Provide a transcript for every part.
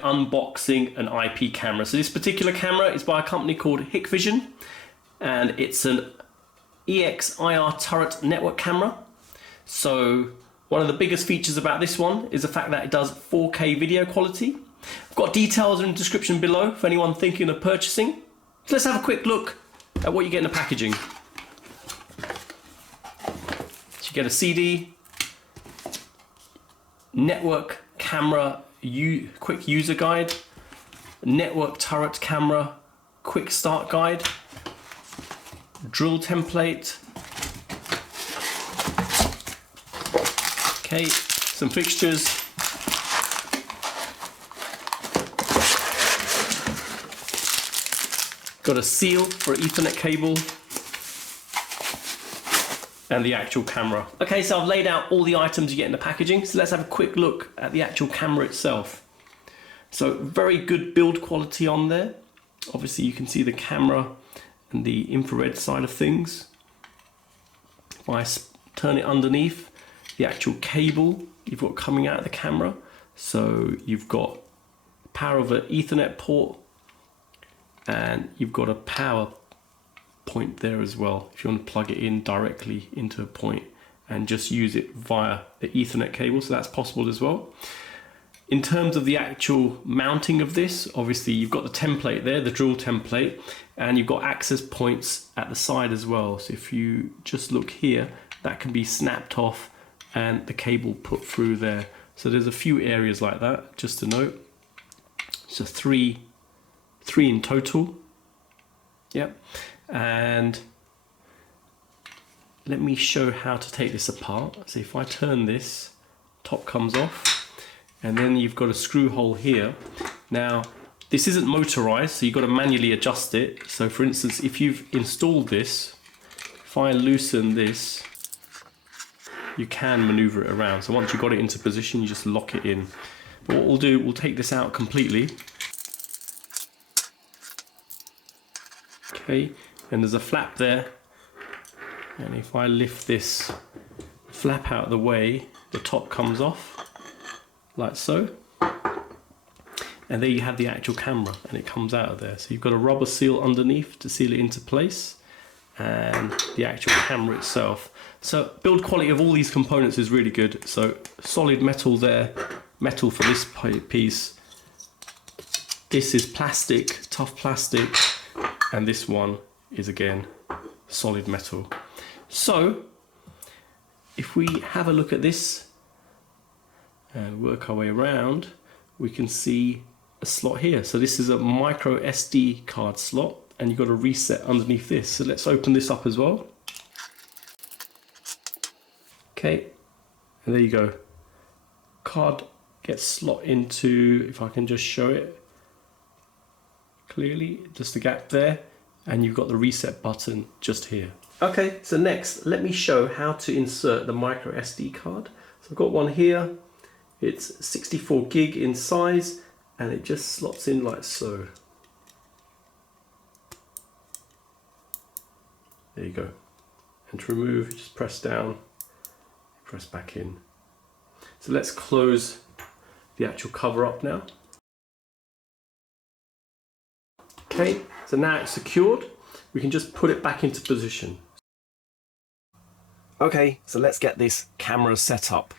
at unboxing an IP camera. So this particular camera is by a company called Hikvision, and it's an EXIR turret network camera. So one of the biggest features about this one is the fact that it does 4K video quality. I've got details in the description below for anyone thinking of purchasing. So let's have a quick look at what you get in the packaging. So you get a CD, network camera quick user guide, network turret camera quick start guide, drill template, okay, some fixtures, got a seal for an Ethernet cable, and the actual camera. Okay, so I've laid out all the items you get in the packaging, so let's have a quick look at the actual camera itself. So very good build quality on there. Obviously you can see the camera and the infrared side of things. If I turn it underneath, the actual cable you've got coming out of the camera. So you've got power of an Ethernet port, and you've got a power point there as well if you want to plug it in directly into a point and just use it via the Ethernet cable, so that's possible as well. In terms of the actual mounting of this, obviously you've got the template there, the drill template, and you've got access points at the side as well. So if you just look here, that can be snapped off and the cable put through there. So there's a few areas like that, just to note. So three in total. Yep. And let me show how to take this apart. So if I turn this, top comes off, and then you've got a screw hole here. Now this isn't motorized, so you've got to manually adjust it. So for instance, if you've installed this, if I loosen this, you can maneuver it around. So once you've got it into position, you just lock it in. But what we'll do, we'll take this out completely. Okay, and there's a flap there, and if I lift this flap out of the way, the top comes off like so, and there you have the actual camera, and it comes out of there. So you've got a rubber seal underneath to seal it into place, and the actual camera itself. So build quality of all these components is really good. So solid metal there, metal for this piece, this is plastic, tough plastic, and this one is again solid metal. So if we have a look at this and work our way around, we can see a slot here. So this is a micro SD card slot, and you've got a reset underneath this. So let's open this up as well. Okay, and there you go. Card gets slot into, if I can just show it clearly, just a gap there, and you've got the reset button just here. Okay, so next let me show how to insert the micro SD card. So I've got one here, it's 64 gig in size, and it just slots in like so. There you go. And to remove, just press down, press back in. So let's close the actual cover up now. Okay, so now it's secured, we can just put it back into position. Okay, so let's get this camera set up.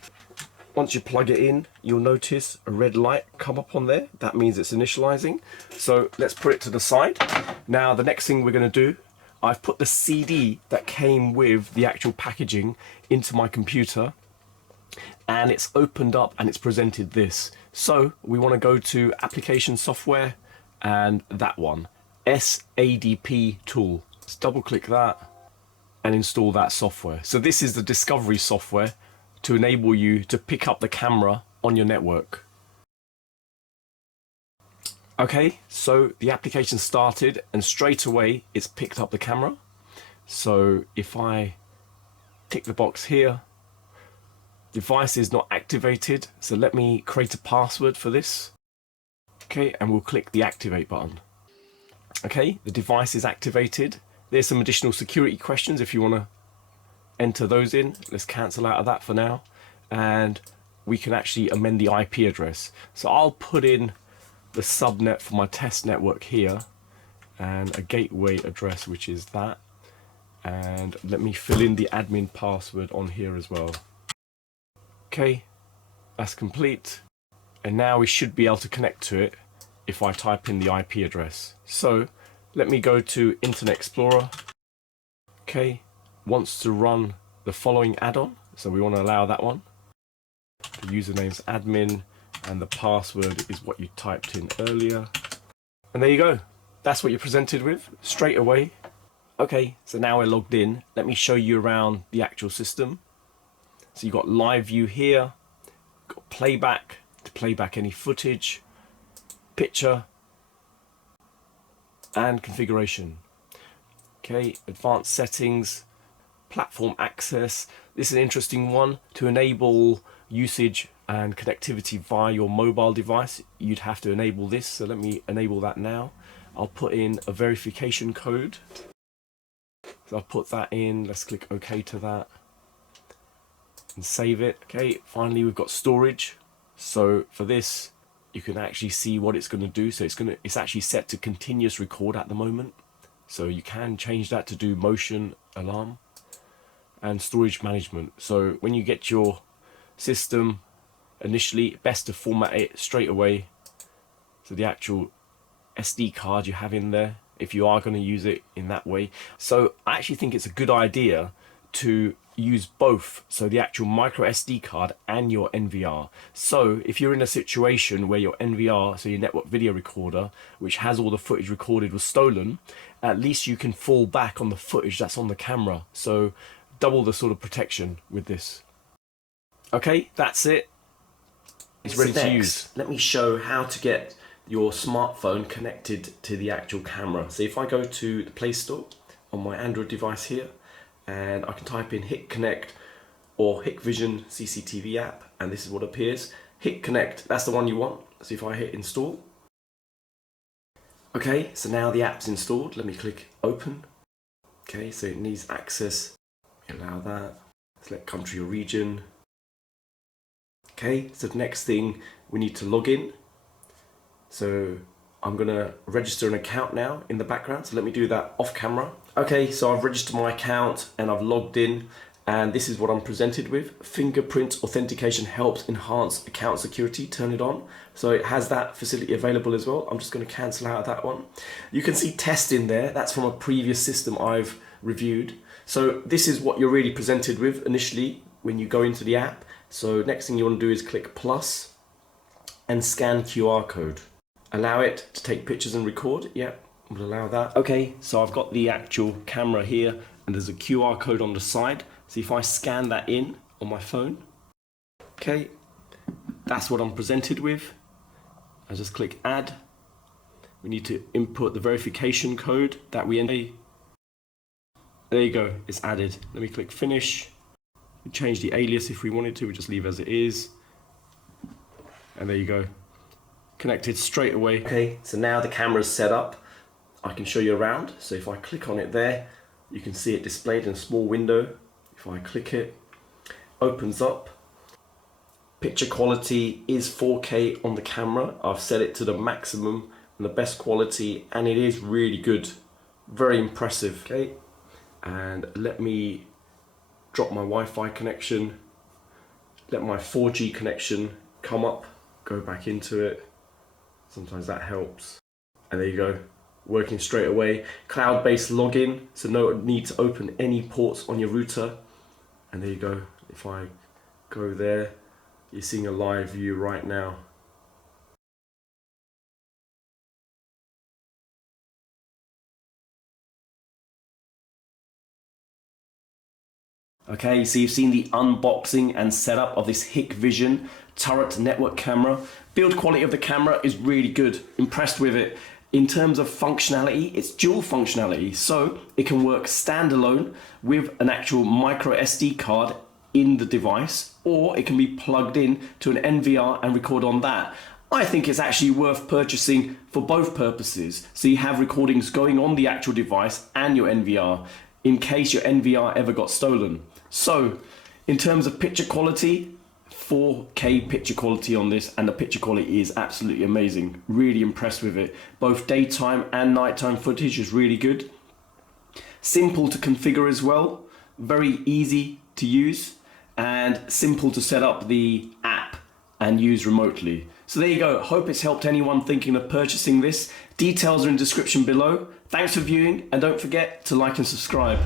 Once you plug it in, you'll notice a red light come up on there. That means it's initializing. So let's put it to the side. Now the next thing we're going to do, I've put the CD that came with the actual packaging into my computer, and it's opened up and it's presented this. So we want to go to application software, and that one, SADP tool. Let's double click that and install that software. So this is the discovery software to enable you to pick up the camera on your network. Okay, so the application started and straight away it's picked up the camera. So if I tick the box here, device is not activated, so let me create a password for this. Okay, and we'll click the activate button. Okay, the device is activated. There's some additional security questions if you want to enter those in. Let's cancel out of that for now, and we can actually amend the IP address. So I'll put in the subnet for my test network here, and a gateway address, which is that. And let me fill in the admin password on here as well. Okay, that's complete. And now we should be able to connect to it if I type in the IP address. So let me go to Internet Explorer. Okay, wants to run the following add-on, so we want to allow that one. The username's admin and the password is what you typed in earlier. And there you go. That's what you're presented with straight away. Okay, so now we're logged in. Let me show you around the actual system. So you've got live view here, got playback to play back any footage, picture, and configuration. Okay, advanced settings, platform access. This is an interesting one. To enable usage and connectivity via your mobile device, you'd have to enable this. So let me enable that now. I'll put in a verification code. So I'll put that in. Let's click OK to that and save it. Okay, finally we've got storage. So for this, you can actually see what it's going to do. So it's actually set to continuous record at the moment. So you can change that to do motion alarm and storage management. So when you get your system initially, best to format it straight away. So the actual SD card you have in there, if you are going to use it in that way. So I actually think it's a good idea to use both, so the actual micro SD card and your NVR. So if you're in a situation where your NVR, so your network video recorder, which has all the footage recorded, was stolen, at least you can fall back on the footage that's on the camera. So double the sort of protection with this. Okay, that's it. It's ready to use. Let me show how to get your smartphone connected to the actual camera. So if I go to the Play Store on my Android device here, and I can type in HikConnect or Hikvision CCTV app, and this is what appears. HikConnect, that's the one you want. So if I hit install. Okay, so now the app's installed. Let me click open. Okay, so it needs access. Allow that. Select country or region. Okay, so the next thing, we need to log in. So I'm gonna register an account now in the background. So let me do that off camera. Okay, so I've registered my account and I've logged in, and this is what I'm presented with. Fingerprint authentication helps enhance account security, turn it on. So it has that facility available as well. I'm just gonna cancel out that one. You can see test in there. That's from a previous system I've reviewed. So this is what you're really presented with initially when you go into the app. So next thing you want to do is click plus and scan QR code. Allow it to take pictures and record. Yep, we'll allow that. Okay, so I've got the actual camera here and there's a QR code on the side. So if I scan that in on my phone, okay, that's what I'm presented with. I just click add. We need to input the verification code that we enter. There you go, it's added. Let me click finish. We change the alias if we wanted to, we just leave as it is. And there you go. Connected straight away. Okay, so now the camera's set up. I can show you around. So if I click on it there, you can see it displayed in a small window. If I click it, opens up. Picture quality is 4K on the camera. I've set it to the maximum and the best quality, and it is really good. Very impressive. Okay, and let me drop my Wi-Fi connection. Let my 4G connection come up, go back into it. Sometimes that helps. And there you go, working straight away. Cloud-based login, so no need to open any ports on your router. And there you go. If I go there, you're seeing a live view right now. Okay, so you've seen the unboxing and setup of this Hikvision turret network camera. Build quality of the camera is really good. Impressed with it. In terms of functionality, it's dual functionality, so it can work standalone with an actual micro SD card in the device, or it can be plugged in to an NVR and record on that. I think it's actually worth purchasing for both purposes. So you have recordings going on the actual device and your NVR in case your NVR ever got stolen. So in terms of picture quality, 4K picture quality on this, and the picture quality is absolutely amazing. Really impressed with it. Both daytime and nighttime footage is really good. Simple to configure as well, very easy to use, and simple to set up the app and use remotely. So there you go. Hope it's helped anyone thinking of purchasing this. Details are in the description below. Thanks for viewing, and don't forget to like and subscribe.